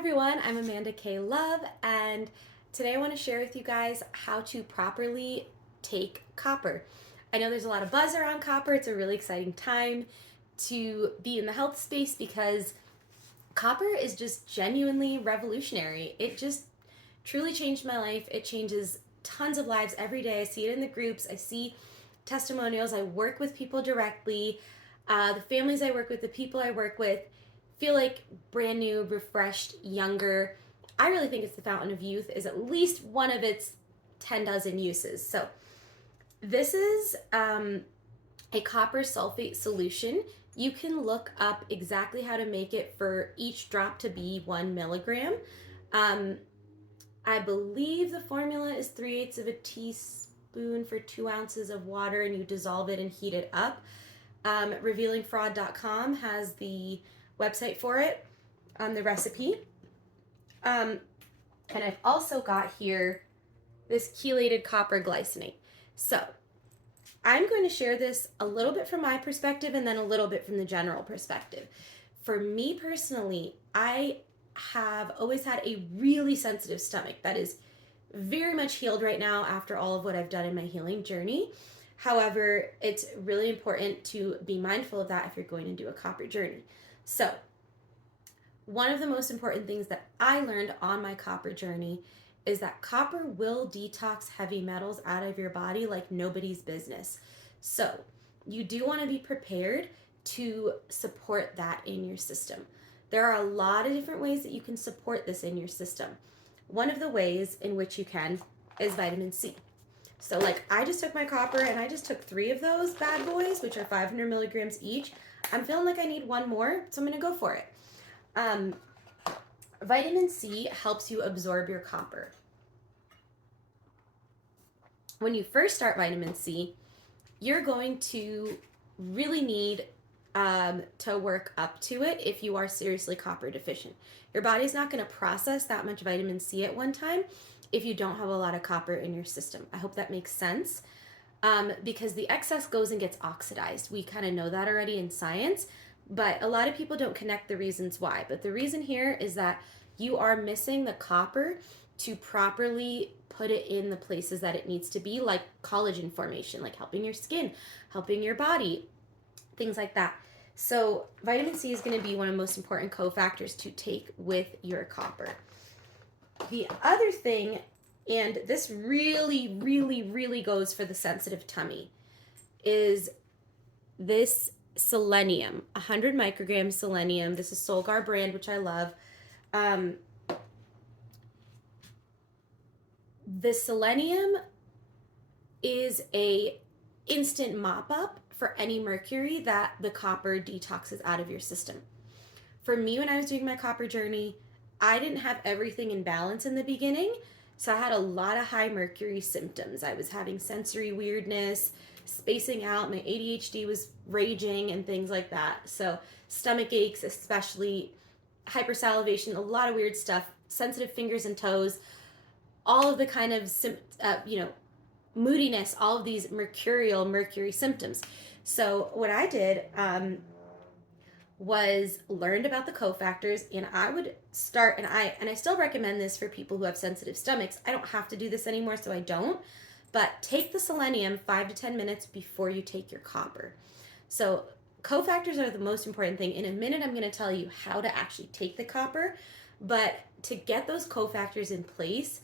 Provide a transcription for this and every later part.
everyone, I'm Amanda K. Love, and today I want to share with you guys how to properly take copper. I know there's a lot of buzz around copper. It's a really exciting time to be in the health space because copper is just genuinely revolutionary. It just truly changed my life. It changes tons of lives every day. I see it in the groups, I see testimonials, I work with people directly. The families I work with, the people I work with, feel like brand new, refreshed, younger. I really think it's the fountain of youth is at least one of its 10 dozen uses. So this is a copper sulfate solution. You can look up exactly how to make it for each drop to be 1 milligram. I believe the formula is 3/8 of a teaspoon for 2 ounces of water, and you dissolve it and heat it up. Revealingfraud.com has the website for it, the recipe. And I've also got here this chelated copper glycinate. So I'm going to share this a little bit from my perspective and then a little bit from the general perspective. For me personally, I have always had a really sensitive stomach that is very much healed right now after all of what I've done in my healing journey. However, it's really important to be mindful of that if you're going to do a copper journey. So, one of the most important things that I learned on my copper journey is that copper will detox heavy metals out of your body like nobody's business. So, you do want to be prepared to support that in your system. There are a lot of different ways that you can support this in your system. One of the ways in which you can is vitamin C. So like I just took my copper and I just took 3 of those bad boys, which are 500 milligrams each. I'm feeling like I need one more, so I'm gonna go for it. Vitamin C helps you absorb your copper. When you first start vitamin C, you're going to really need to work up to it if you are seriously copper deficient. Your body's not going to process that much vitamin C at one time if you don't have a lot of copper in your system. I hope that makes sense, because the excess goes and gets oxidized. We kind of know that already in science, but a lot of people don't connect the reasons why. But the reason here is that you are missing the copper to properly put it in the places that it needs to be, like collagen formation, like helping your skin, helping your body, things like that. So vitamin C is going to be one of the most important cofactors to take with your copper. The other thing, and this really goes for the sensitive tummy, is this selenium, 100 micrograms selenium. This is Solgar brand, which I love. The selenium is a instant mop up for any mercury that the copper detoxes out of your system. For me, when I was doing my copper journey, I didn't have everything in balance in the beginning, so I had a lot of high mercury symptoms. I was having sensory weirdness, spacing out, my ADHD was raging, and things like that. So stomach aches, especially hypersalivation, a lot of weird stuff, sensitive fingers and toes, all of the kind of moodiness, all of these mercury symptoms. So what I did was learned about the cofactors, and I would start, and I still recommend this for people who have sensitive stomachs. I don't have to do this anymore, so I don't, but take the selenium 5 to 10 minutes before you take your copper. So cofactors are the most important thing. In a minute, I'm going to tell you how to actually take the copper, but to get those cofactors in place,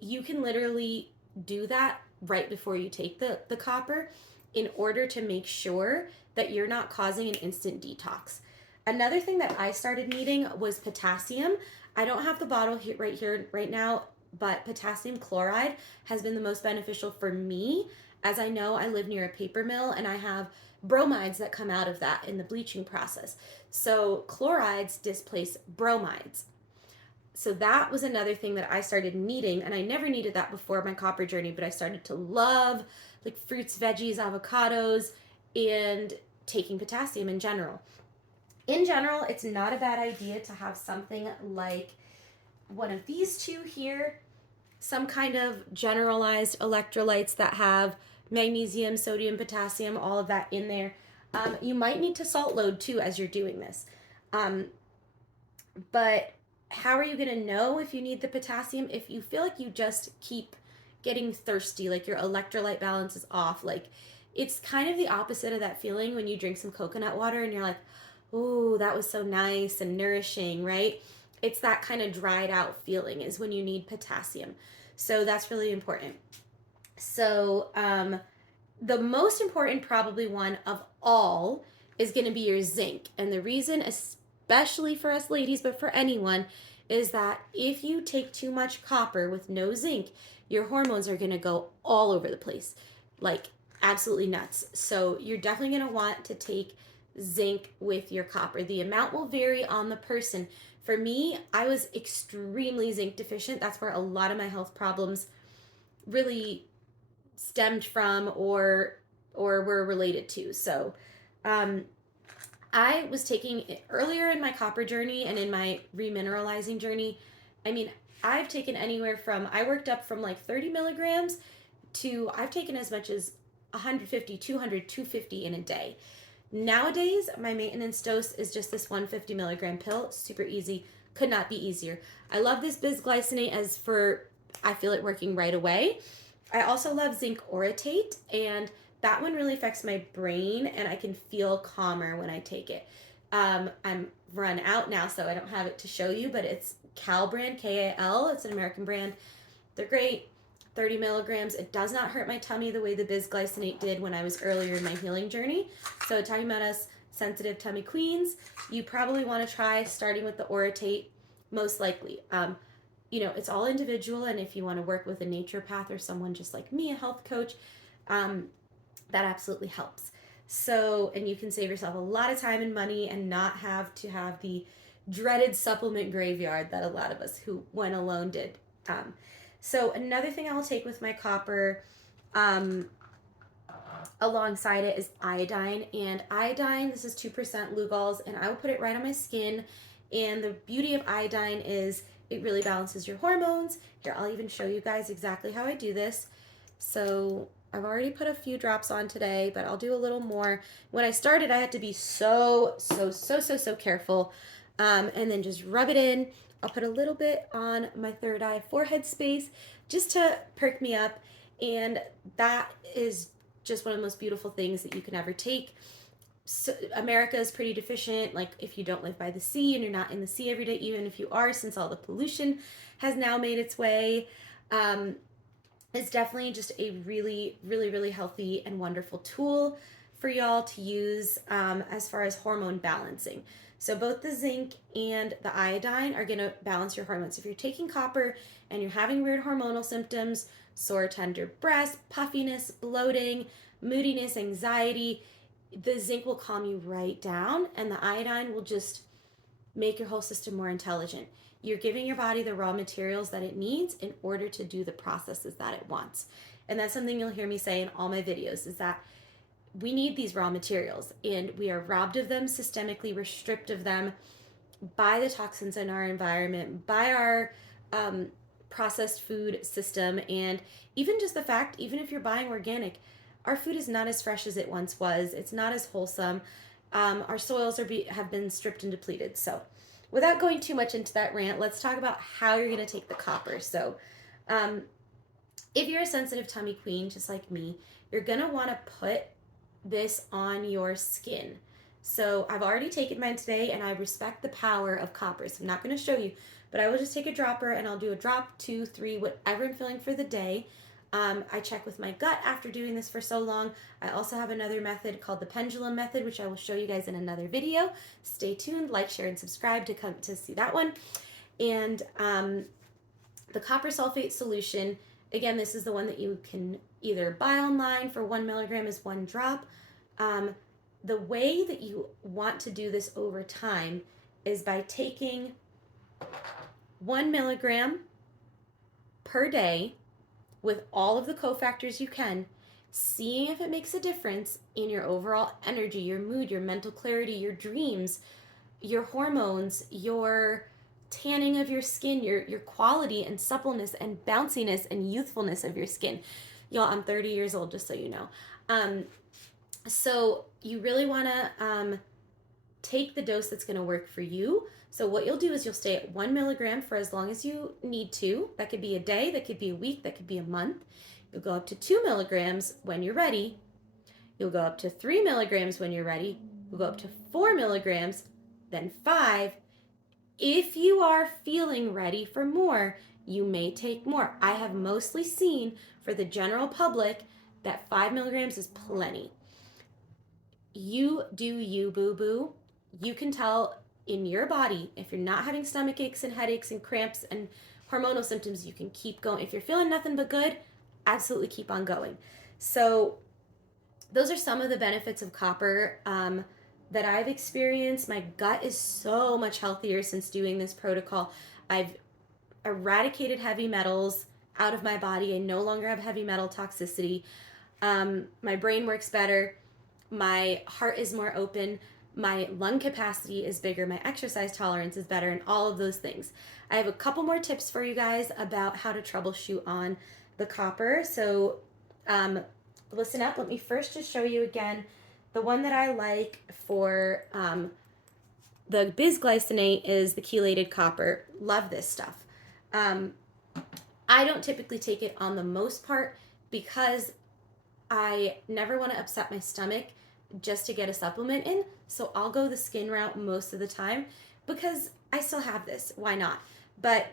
you can literally do that right before you take the copper in order to make sure that you're not causing an instant detox. Another thing that I started needing was potassium. I don't have the bottle here right now, but potassium chloride has been the most beneficial for me. As I know, I live near a paper mill and I have bromides that come out of that in the bleaching process. So chlorides displace bromides. So that was another thing that I started needing, and I never needed that before my copper journey, but I started to love like fruits, veggies, avocados, and taking potassium in general. In general, it's not a bad idea to have something like one of these two here, some kind of generalized electrolytes that have magnesium, sodium, potassium, all of that in there. You might need to salt load too as you're doing this. But how are you going to know if you need the potassium? If you feel like you just keep getting thirsty, like your electrolyte balance is off, like it's kind of the opposite of that feeling when you drink some coconut water and you're like, oh, that was so nice and nourishing, right? It's that kind of dried out feeling is when you need potassium. So that's really important. So, the most important, probably one of all, is going to be your zinc. And the reason, especially for us ladies, but for anyone, is that if you take too much copper with no zinc, your hormones are going to go all over the place, like absolutely nuts. So you're definitely going to want to take zinc with your copper. The amount will vary on the person. For me, I was extremely zinc deficient. That's where a lot of my health problems really stemmed from or were related to. So um, I was taking earlier in my copper journey and in my remineralizing journey. I mean, I've taken anywhere from, I worked up from like 30 milligrams to I've taken as much as 150, 200, 250 in a day. Nowadays, my maintenance dose is just this 150 milligram pill. It's super easy. Could not be easier. I love this bisglycinate as for, I feel it working right away. I also love zinc orotate, and that one really affects my brain, and I can feel calmer when I take it. I'm run out now, so I don't have it to show you, but it's Cal brand, Kal. It's an American brand. They're great. 30 milligrams. It does not hurt my tummy the way the bisglycinate did when I was earlier in my healing journey. So talking about us sensitive tummy queens, you probably want to try starting with the orotate, most likely. It's all individual, and if you want to work with a naturopath or someone just like me, a health coach, that absolutely helps. So, and you can save yourself a lot of time and money and not have to have the dreaded supplement graveyard that a lot of us who went alone did. So another thing I'll take with my copper alongside it is iodine. And iodine, this is 2% Lugol's, and I will put it right on my skin. And the beauty of iodine is it really balances your hormones. Here, I'll even show you guys exactly how I do this. So I've already put a few drops on today, but I'll do a little more. When I started, I had to be so careful. And then just rub it in. I'll put a little bit on my third eye forehead space just to perk me up. And that is just one of the most beautiful things that you can ever take. So America is pretty deficient. Like if you don't live by the sea and you're not in the sea every day, even if you are, since all the pollution has now made its way, it's definitely just a really healthy and wonderful tool for y'all to use as far as hormone balancing. So both the zinc and the iodine are going to balance your hormones. If you're taking copper and you're having weird hormonal symptoms, sore, tender breasts, puffiness, bloating, moodiness, anxiety, the zinc will calm you right down, and the iodine will just make your whole system more intelligent. You're giving your body the raw materials that it needs in order to do the processes that it wants. And that's something you'll hear me say in all my videos, is that we need these raw materials, and we are robbed of them systemically. We're stripped of them by the toxins in our environment, by our processed food system, and even just the fact, even if you're buying organic, our food is not as fresh as it once was. It's not as wholesome. Our soils have been stripped and depleted. So without going too much into that rant, let's talk about how you're going to take the copper. So if you're a sensitive tummy queen, just like me, you're going to want to put this on your skin. So I've already taken mine today, and I respect the power of copper. So I'm not going to show you, but I will just take a dropper, and I'll do a drop, 2, 3, whatever I'm feeling for the day. I check with my gut after doing this for so long. I also have another method called the pendulum method, which I will show you guys in another video. Stay tuned, like, share, and subscribe to come to see that one. And the copper sulfate solution, again, this is the one that you can either buy online for 1 milligram is 1 drop. The way that you want to do this over time is by taking 1 milligram per day with all of the cofactors you can, seeing if it makes a difference in your overall energy, your mood, your mental clarity, your dreams, your hormones, your tanning of your skin, your quality and suppleness and bounciness and youthfulness of your skin. Y'all, I'm 30 years old, just so you know. So you really want to take the dose that's going to work for you. So what you'll do is you'll stay at 1 milligram for as long as you need to. That could be a day, that could be a week, that could be a month. You'll go up to 2 milligrams when you're ready. You'll go up to 3 milligrams when you're ready. You'll go up to 4 milligrams, then 5. If you are feeling ready for more, you may take more. I have mostly seen for the general public that 5 milligrams is plenty. You do you, boo boo. You can tell in your body if you're not having stomach aches and headaches and cramps and hormonal symptoms, you can keep going. If you're feeling nothing but good, absolutely keep on going. So, those are some of the benefits of copper that I've experienced. My gut is so much healthier since doing this protocol. I've eradicated heavy metals out of my body. I no longer have heavy metal toxicity. My brain works better. My heart is more open. My lung capacity is bigger. My exercise tolerance is better, and all of those things. I have a couple more tips for you guys about how to troubleshoot on the copper. So, listen up. Let me first just show you again the one that I like for the bisglycinate is the chelated copper. Love this stuff. I don't typically take it on the most part because I never want to upset my stomach just to get a supplement in. So I'll go the skin route most of the time because I still have this. Why not? But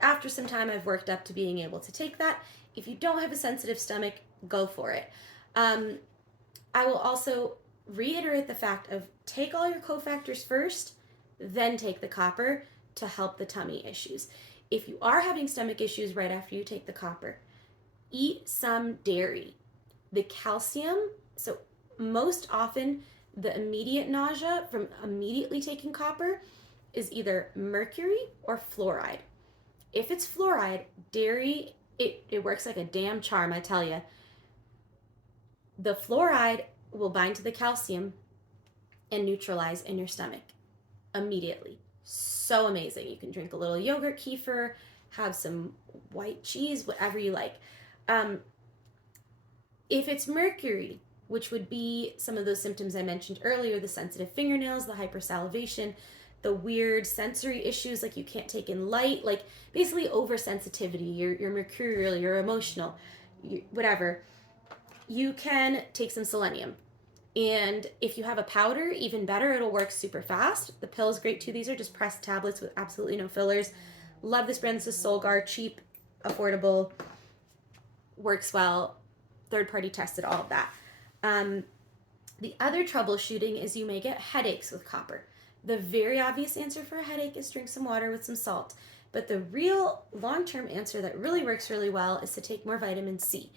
after some time, I've worked up to being able to take that. If you don't have a sensitive stomach, go for it. I will also reiterate the fact of take all your cofactors first, then take the copper to help the tummy issues. If you are having stomach issues right after you take the copper, eat some dairy. The calcium, so most often the immediate nausea from immediately taking copper is either mercury or fluoride. If it's fluoride, dairy, it works like a damn charm, I tell you. The fluoride will bind to the calcium and neutralize in your stomach immediately. So amazing. You can drink a little yogurt, kefir, have some white cheese, whatever you like. If it's mercury, which would be some of those symptoms I mentioned earlier, the sensitive fingernails, the hypersalivation, the weird sensory issues like you can't take in light, like basically oversensitivity, you're mercurial, you're emotional, whatever, you can take some selenium. And if you have a powder, even better, it'll work super fast. The pill is great too. These are just pressed tablets with absolutely no fillers. Love this brand. This is Solgar, cheap, affordable, works well, third-party tested, all of that. The other troubleshooting is you may get headaches with copper. The very obvious answer for a headache is drink some water with some salt. But the real long-term answer that really works really well is to take more vitamin C.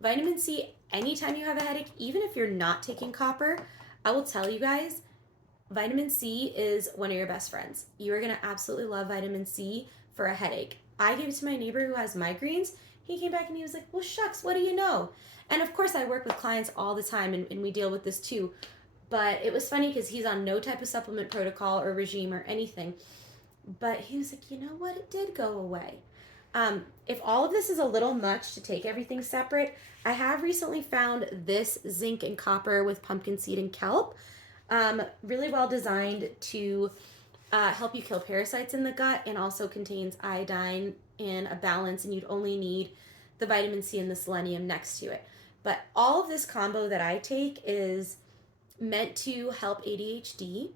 Vitamin C, anytime you have a headache, even if you're not taking copper, I will tell you guys, vitamin C is one of your best friends. You are going to absolutely love vitamin C for a headache. I gave it to my neighbor who has migraines. He came back and he was like, well, shucks, what do you know? And of course, I work with clients all the time, and we deal with this too. But it was funny because he's on no type of supplement protocol or regime or anything. But he was like, you know what? It did go away. If all of this is a little much to take everything separate, I have recently found this zinc and copper with pumpkin seed and kelp. Really well designed to help you kill parasites in the gut, and also contains iodine in a balance, and you'd only need the vitamin C and the selenium next to it. But all of this combo that I take is meant to help ADHD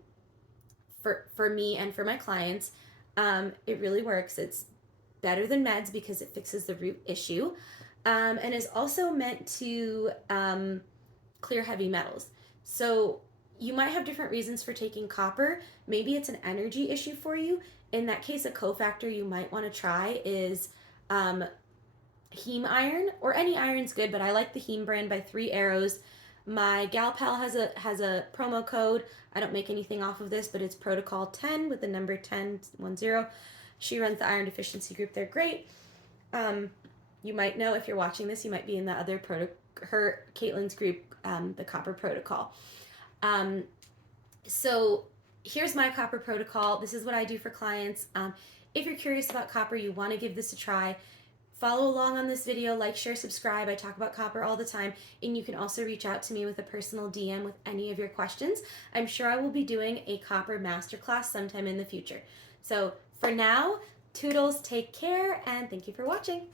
for me and for my clients. It really works. It's better than meds because it fixes the root issue, and is also meant to clear heavy metals. So you might have different reasons for taking copper. Maybe it's an energy issue for you. In that case, a cofactor you might want to try is heme iron, or any iron's good, but I like the heme brand by 3 Arrows. My gal pal has a promo code. I don't make anything off of this, but it's protocol 10 with the number 1010. She runs the iron deficiency group. They're great. You might know, if you're watching this, you might be in the other Caitlin's group, the copper protocol. So here's my copper protocol. This is what I do for clients. If you're curious about copper, you want to give this a try, follow along on this video, like, share, subscribe. I talk about copper all the time, and you can also reach out to me with a personal DM with any of your questions. I'm sure I will be doing a copper masterclass sometime in the future. So for now, toodles, take care, and thank you for watching.